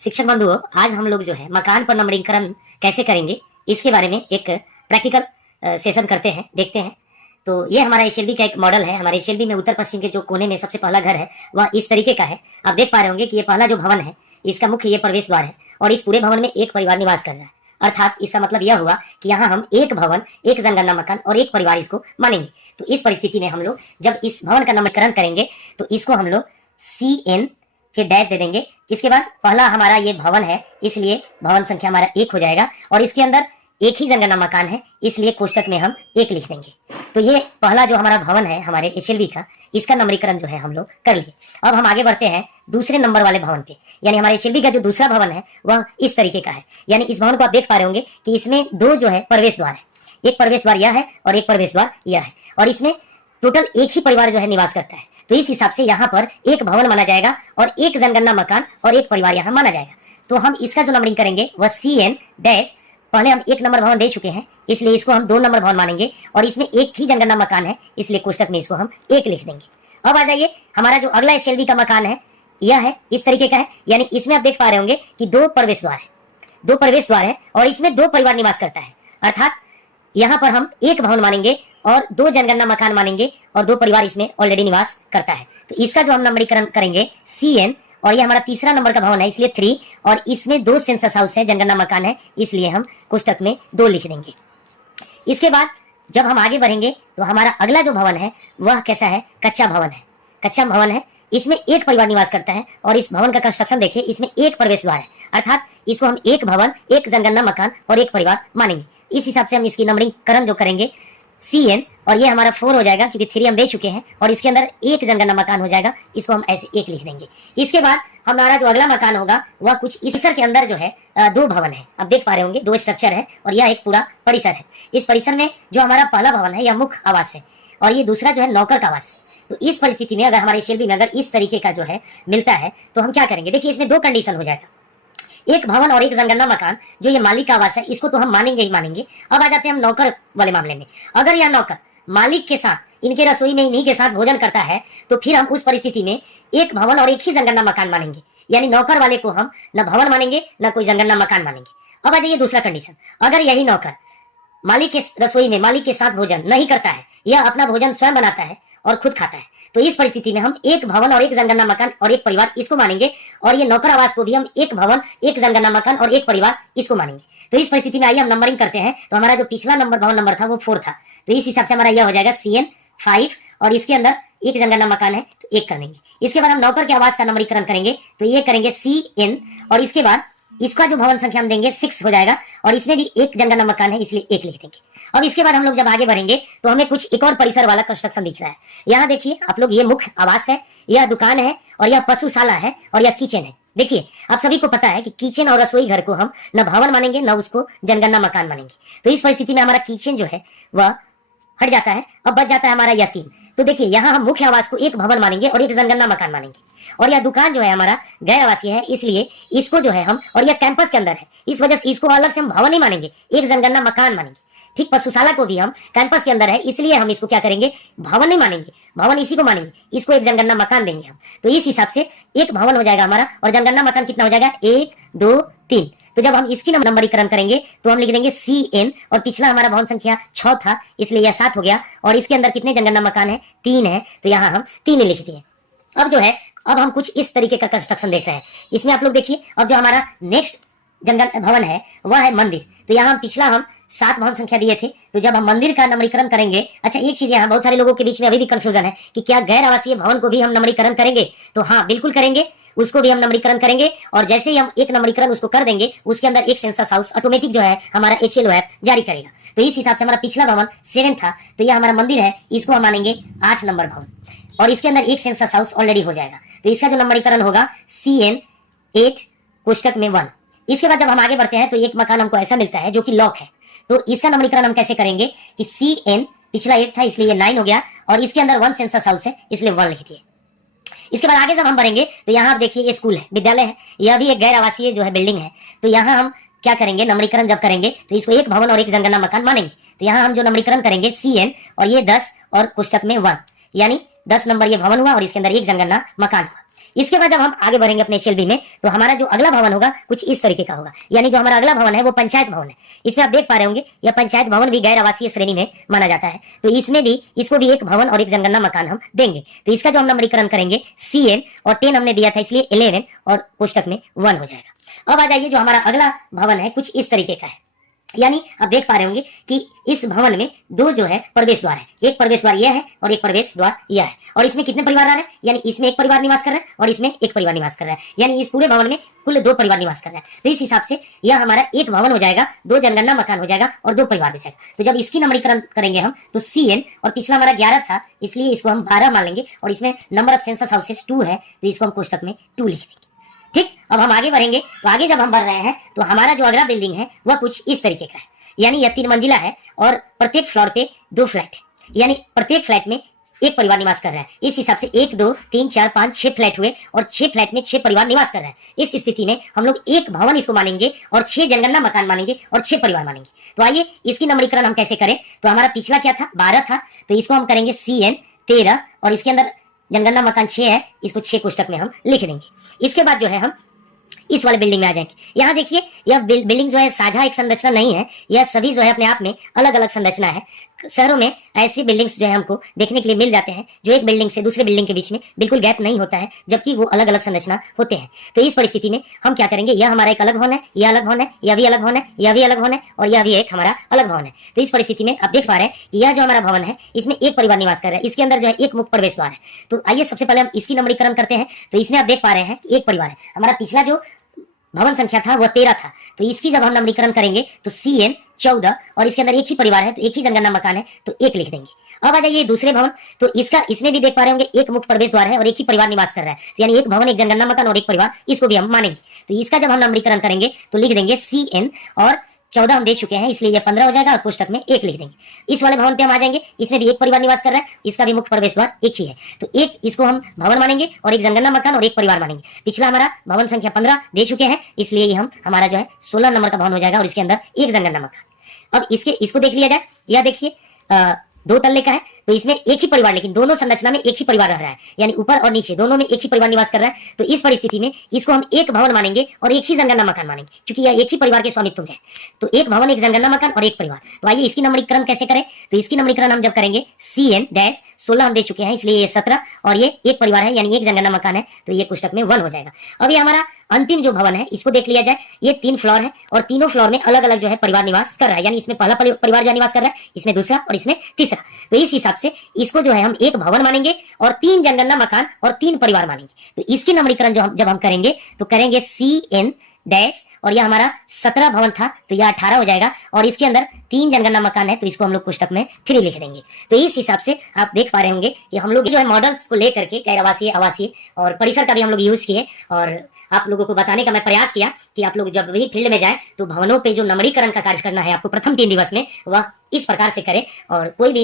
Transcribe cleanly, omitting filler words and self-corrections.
शिक्षक बंधुओं, आज हम लोग जो है मकान पर नंबरीकरण कैसे करेंगे इसके बारे में एक प्रैक्टिकल सेशन करते हैं, देखते हैं। तो ये हमारा एचएलबी का एक मॉडल है। हमारे एचएलबी में उत्तर पश्चिम के जो कोने में सबसे पहला घर है वह इस तरीके का है। आप देख पा रहे होंगे कि ये पहला जो भवन है इसका मुख्य ये प्रवेश द्वार है और इस पूरे भवन में एक परिवार निवास कर रहा है। अर्थात इसका मतलब यह हुआ कि यहाँ हम एक भवन, एक जनगणना मकान और एक परिवार इसको मानेंगे। तो इस परिस्थिति में हम लोग जब इस भवन का नामकरण करेंगे तो इसको हम लोग CN फिर डैश दे देंगे। इसके बाद पहला हमारा ये भवन है, इसलिए भवन संख्या हमारा 1 हो जाएगा और इसके अंदर एक ही जनगणना मकान है, इसलिए कोष्टक में हम 1 लिख देंगे। तो ये पहला जो हमारा भवन है हमारे एचएलबी का, इसका नंबरीकरण जो है हम लोग कर लिए। अब हम आगे बढ़ते हैं दूसरे नंबर वाले भवन पे, यानी हमारे एचएलबी का जो दूसरा भवन है वह इस तरीके का है। यानी इस भवन को आप देख पा रहे होंगे कि इसमें 2 जो है प्रवेश द्वार है, एक प्रवेश द्वार यह है और एक प्रवेश द्वार यह है, और इसमें टोटल एक ही परिवार जो है निवास करता है। तो इस हिसाब से यहाँ पर एक भवन माना जाएगा और एक जनगणना मकान और एक परिवार यहाँ माना जाएगा। तो हम इसका जो नंबरिंग करेंगे वह CN डैश, पहले हम 1 नंबर भवन दे चुके हैं इसलिए इसको हम 2 नंबर भवन मानेंगे और इसमें एक ही जनगणना मकान है इसलिए कोष्टक में इसको हम 1 लिख देंगे। अब आ जाइए, हमारा जो अगला एचएलबी का मकान है यह है इस तरीके का है। यानी इसमें आप देख पा रहे होंगे कि 2 प्रवेश द्वार है, 2 प्रवेश द्वार है और इसमें 2 परिवार निवास करता है। अर्थात यहाँ पर हम एक भवन मानेंगे और 2 जनगणना मकान मानेंगे और 2 परिवार इसमें ऑलरेडी निवास करता है। तो इसका जो हम नंबरीकरण करेंगे CN, और ये हमारा तीसरा नंबर का भवन है इसलिए 3, और इसमें 2 सेंसस हाउस है, जनगणना मकान है, इसलिए हम कोष्टक में 2 लिख देंगे। इसके बाद जब हम आगे बढ़ेंगे तो हमारा अगला जो भवन है वह कैसा है, कच्चा भवन है। कच्चा भवन है, इसमें एक परिवार निवास करता है और इस भवन का कंस्ट्रक्शन देखिए, इसमें एक प्रवेश द्वार है। अर्थात इसको हम एक भवन, एक जनगणना मकान और एक परिवार मानेंगे। इस हिसाब से हम इसकी नंबरिंग जो करेंगे CN, और ये हमारा 4 हो जाएगा क्योंकि 3 हम दे चुके हैं और इसके अंदर एक जनगणना मकान हो जाएगा, इसको हम ऐसे 1 लिख देंगे। इसके बाद हमारा जो अगला मकान होगा वह कुछ इस परिसर के अंदर जो है 2 भवन है। आप देख पा रहे होंगे 2 स्ट्रक्चर है और यह एक पूरा परिसर है। इस परिसर में जो हमारा पहला भवन है यह मुख्य आवास है और ये दूसरा जो है नौकर का आवास। तो इस परिस्थिति में अगर हमारे एचएलबी में अगर इस तरीके का जो है मिलता है तो हम क्या करेंगे, देखिए इसमें 2 कंडीशन हो जाएगा, एक भवन और एक जनगणना मकान। जो ये मालिक का आवास है इसको तो हम मानेंगे ही मानेंगे। अब आ जाते हैं हम नौकर वाले मामले में। अगर यह नौकर मालिक के साथ इनके रसोई में इन्हीं के साथ भोजन करता है तो फिर हम उस परिस्थिति में एक भवन और एक ही जनगणना मकान मानेंगे। यानी नौकर वाले को हम न भवन मानेंगे न कोई जनगणना मकान मानेंगे। अब आ जाइए दूसरा कंडीशन, अगर यही नौकर मालिक के रसोई में मालिक के साथ भोजन नहीं करता है, यह अपना भोजन स्वयं बनाता है और खुद खाता है, तो इस परिस्थिति में हम एक भवन और एक जनगणना मकान और एक परिवार इसको मानेंगे और ये नौकर आवास को भी हम एक भवन, एक जनगणना मकान और एक परिवार इसको मानेंगे। तो इस परिस्थिति में आइए हम नंबरिंग करते हैं। तो हमारा जो पिछला भवन नंबर था वो 4 था, तो इस हिसाब से हमारा यह हो जाएगा CN 5 और इसके अंदर एक जनगणना मकान है तो 1 कर देंगे। इसके बाद हम नौकर के आवास का नंबरीकरण करेंगे तो ये करेंगे CN और इसके बाद इसका जो भवन संख्या हम देंगे 6 हो जाएगा और इसमें भी एक जनगणना मकान है इसलिए 1 लिख देंगे। अब इसके बाद हम लोग जब आगे बढ़ेंगे तो हमें कुछ एक और परिसर वाला कंस्ट्रक्शन दिख रहा है। यहाँ देखिए आप लोग, ये मुख्य आवास है, यह दुकान है और यह पशुशाला है और यह किचन है। देखिए आप सभी को पता है कि किचन और रसोई घर को हम न भवन मानेंगे न उसको जनगणना मकान मानेंगे। तो इस परिस्थिति में हमारा किचन जो है वह हट जाता है, अब बच जाता है हमारा यह 3। तो देखिए यहाँ हम मुख्य आवास को एक भवन मानेंगे और एक जनगणना मकान मानेंगे और यह दुकान जो है हमारा गैर आवासीय है इसलिए इसको जो है हम, और यह कैंपस के अंदर है इस वजह से इसको अलग से हम भवन नहीं मानेंगे, एक जनगणना मकान मानेंगे। ठीक, पशुशाला को भी हम कैंपस के अंदर है इसलिए हम इसको क्या करेंगे, भवन नहीं मानेंगे, भवन इसी को मानेंगे, इसको एक जनगणना मकान देंगे हम। तो इस हिसाब से एक भवन हो जाएगा हमारा और जनगणना मकान कितना हो जाएगा, 1 2 3। तो जब हम इसकी नंबरीकरण करेंगे तो हम लिख देंगे CN और पिछला हमारा भवन संख्या 6 था इसलिए यह 7 हो गया और इसके अंदर कितने जनगणना मकान है, 3 है, तो यहाँ हम 3 लिख दिए। अब जो है अब हम कुछ इस तरीके का कंस्ट्रक्शन देख रहे हैं। इसमें आप लोग देखिए, अब जो हमारा नेक्स्ट जनगणना भवन है वह है मंदिर। तो यहाँ हम पिछला हम 7 भवन संख्या दिए थे, तो जब हम मंदिर का नंबरीकरण करेंगे, अच्छा एक चीज यहाँ बहुत सारे लोगों के बीच में अभी भी कंफ्यूजन है कि क्या गैर आवासीय भवन को भी हम नंबरीकरण करेंगे, तो हाँ बिल्कुल करेंगे, उसको भी हम नंबरीकरण करेंगे और जैसे ही हम एक नंबरीकरण उसको कर देंगे उसके अंदर एक सेंसस हाउस ऑटोमेटिक जो है हमारा HLO ऐप जारी करेगा। तो इस हिसाब से हमारा पिछला भवन 7 था, तो यह हमारा मंदिर है, इसको हम मानेंगे 8 नंबर भवन और इसके अंदर एक सेंसस हाउस ऑलरेडी हो जाएगा। तो इसका जो नंबरीकरण होगा CN 8 कोष्टक में 1। इसके बाद जब हम आगे बढ़ते हैं तो एक मकान हमको ऐसा मिलता है जो कि लॉक है, तो इसका नंबरीकरण हम कैसे करेंगे कि CN पिछला 8 था इसलिए ये 9 हो गया और इसके अंदर 1 सेंसस हाउस है इसलिए 1 लिख दिए। इसके बाद आगे जब हम बढ़ेंगे तो यहाँ आप देखिए ये स्कूल है, विद्यालय है, यह भी एक गैर आवासीय जो है बिल्डिंग है। तो यहाँ हम क्या करेंगे, नंबरीकरण जब करेंगे तो इसको एक भवन और एक जनगणना मकान मानेंगे। तो यहाँ हम जो नंबरीकरण करेंगे CN और ये 10 और कोष्टक में 1, यानी 10 नंबर ये भवन हुआ और इसके अंदर एक जनगणना मकान हुआ। इसके बाद जब हम आगे बढ़ेंगे अपने एचएलबी में, तो हमारा जो अगला भवन होगा कुछ इस तरीके का होगा। यानी जो हमारा अगला भवन है वो पंचायत भवन है। इसमें आप देख पा रहे होंगे यह पंचायत भवन भी गैर आवासीय श्रेणी में माना जाता है। तो इसमें भी इसको भी एक भवन और एक जनगणना मकान हम देंगे। तो इसका जो हम नंबरीकरण करेंगे CN और 10 हमने दिया था इसलिए 11 और कोष्टक में 1 हो जाएगा। अब आ जाइए, जो हमारा अगला भवन है कुछ इस तरीके का है। यानी आप देख पा रहे होंगे कि इस भवन में दो जो है प्रवेश द्वार है, एक प्रवेश द्वार यह है और एक प्रवेश द्वार यह है। और इसमें कितने परिवार आ रहे हैं? यानी इसमें एक परिवार निवास कर रहा है और इसमें एक परिवार निवास कर रहा है। यानी इस पूरे भवन में कुल 2 परिवार निवास कर रहे हैं। तो इस हिसाब से यह हमारा एक भवन हो जाएगा, 2 जनगणना मकान हो जाएगा और 2 परिवार हो जाएगा। तो जब इसकी नंबरीकरण करेंगे हम तो CN, और पिछला हमारा 11 था इसलिए इसको हम 12 मान लेंगे, और इसमें नंबर ऑफ सेंसस हाउसेस 2 है तो इसको हम कोष्टक में 2 लिख देंगे। ठीक, अब हम आगे बढ़ेंगे। तो आगे जब हम बढ़ रहे हैं तो हमारा जो अगला बिल्डिंग है वह कुछ इस तरीके का है। यानी यह 3 मंजिला है और प्रत्येक फ्लोर पे 2 फ्लैट, यानी प्रत्येक फ्लैट में एक परिवार निवास कर रहा है। इस हिसाब से 1 2 3 4 5 6 फ्लैट हुए और 6 फ्लैट में 6 परिवार निवास कर रहे हैं। इस स्थिति में हम लोग एक भवन इसको मानेंगे और 6 जनगणना मकान मानेंगे और 6 परिवार मानेंगे। तो आइए इसकी नंबरीकरण हम कैसे करें। तो हमारा पिछला क्या था? 12 था, तो इसको हम करेंगे CN 13 और इसके अंदर जनगणना मकान 6 है, इसको 6 कोष्टक में हम लिख देंगे। इसके बाद जो है हम इस वाले बिल्डिंग में आ जाएंगे। यहाँ देखिए यह बिल्डिंग जो है साझा एक संरचना नहीं है, यह सभी जो है अपने आप में अलग अलग संरचना है। शहरों में ऐसी बिल्डिंग्स जो है हमको देखने के लिए मिल जाते हैं जो एक बिल्डिंग से दूसरे बिल्डिंग के बीच में बिल्कुल गैप नहीं होता है, जबकि वो अलग अलग संरचना होते हैं। तो इस परिस्थिति में हम क्या करेंगे, यह हमारा एक अलग भवन है, यह अलग भवन है, यह भी अलग भवन है, यह भी अलग भवन है और यह भी एक हमारा अलग भवन है। तो इस परिस्थिति में आप देख पा रहे हैं कि यह जो हमारा भवन है इसमें एक परिवार निवास कर रहा है, इसके अंदर जो है एक मुख्य प्रवेश द्वार है। तो आइए सबसे पहले हम इसकी नंबरीकरण करते हैं। तो इसमें आप देख पा रहे हैं कि एक परिवार है। हमारा पिछला जो भवन संख्या था वह 13 था, तो इसकी जब हम नंबरीकरण करेंगे तो CN 14 और इसके अंदर एक ही परिवार है तो एक ही जनगणना मकान है तो 1 लिख देंगे। अब आ जाइए दूसरे भवन। तो इसमें भी देख पा रहे होंगे एक मुख्य प्रवेश द्वार है और एक ही परिवार निवास कर रहा है, तो यानी एक भवन एक जनगणना मकान और एक परिवार, इसको भी हम मानेंगे। तो इसका जब हम नंबरीकरण करेंगे तो लिख देंगे CN और 14 हम दे चुके हैं इसलिए यह 15 हो जाएगा और कोष्टक में 1 लिख देंगे। इस वाले भवन पे हम आ जाएंगे, इसमें भी एक परिवार निवास कर रहा है, इसका भी मुख्य प्रवेश द्वार एक ही है तो एक इसको हम भवन मानेंगे और एक जनगणना मकान और एक परिवार मानेंगे। पिछला हमारा भवन संख्या 15 दे चुके हैं इसलिए ये हम हमारा जो है 16 नंबर का भवन हो जाएगा और इसके अंदर एक जनगणना मकान। अब इसको देख लिया जाए। यह देखिए 2 तल्ले का है तो इसमें एक ही परिवार, लेकिन दोनों संरचना में एक ही परिवार रह रहा है, यानी ऊपर और नीचे दोनों में एक ही परिवार निवास कर रहा है। तो इस परिस्थिति में इसको हम एक भवन मानेंगे और एक ही जनगणना मकान मानेंगे, क्योंकि यह एक ही परिवार के स्वामित्व में है। तो एक भवन एक जनगणना मकान और एक परिवार। तो आइए इसकी नंबरीकरण कैसे करें। तो इसकी नंबरीकरण हम जब करेंगे CN 16 हम दे चुके हैं इसलिए ये 17 और ये एक परिवार है यानी एक जनगणना मकान है तो ये कोष्टक में 1 हो जाएगा। अब ये हमारा अंतिम जो भवन है इसको देख लिया जाए। ये 3 फ्लोर है और तीनों फ्लोर में अलग अलग जो है परिवार निवास कर रहा है, यानी इसमें पहला परिवार जो निवास कर रहा है, इसमें दूसरा और इसमें तीसरा। तो इस हिसाब से इसको जो है हम एक भवन मानेंगे और 3 जनगणना मकान और 3 परिवार मानेंगे। तो इसकी नंबरीकरण जब हम करेंगे तो करेंगे CN और यह हमारा 17 भवन था तो यह 18 हो जाएगा और इसके अंदर 3 जनगणना मकान है तो इसको हम लोग कोष्टक में 3 लिख देंगे। तो इस हिसाब से आप देख पा रहे होंगे कि हम लोग जो है मॉडल्स को लेकर के गैर आवासीय, आवासीय और परिसर का भी हम लोग यूज किए और आप लोगों को बताने का मैं प्रयास किया कि आप लोग जब भी फील्ड में जाए तो भवनों पे जो नंबरीकरण का कार्य करना है आपको प्रथम 3 दिवस में वह इस प्रकार से करें और कोई भी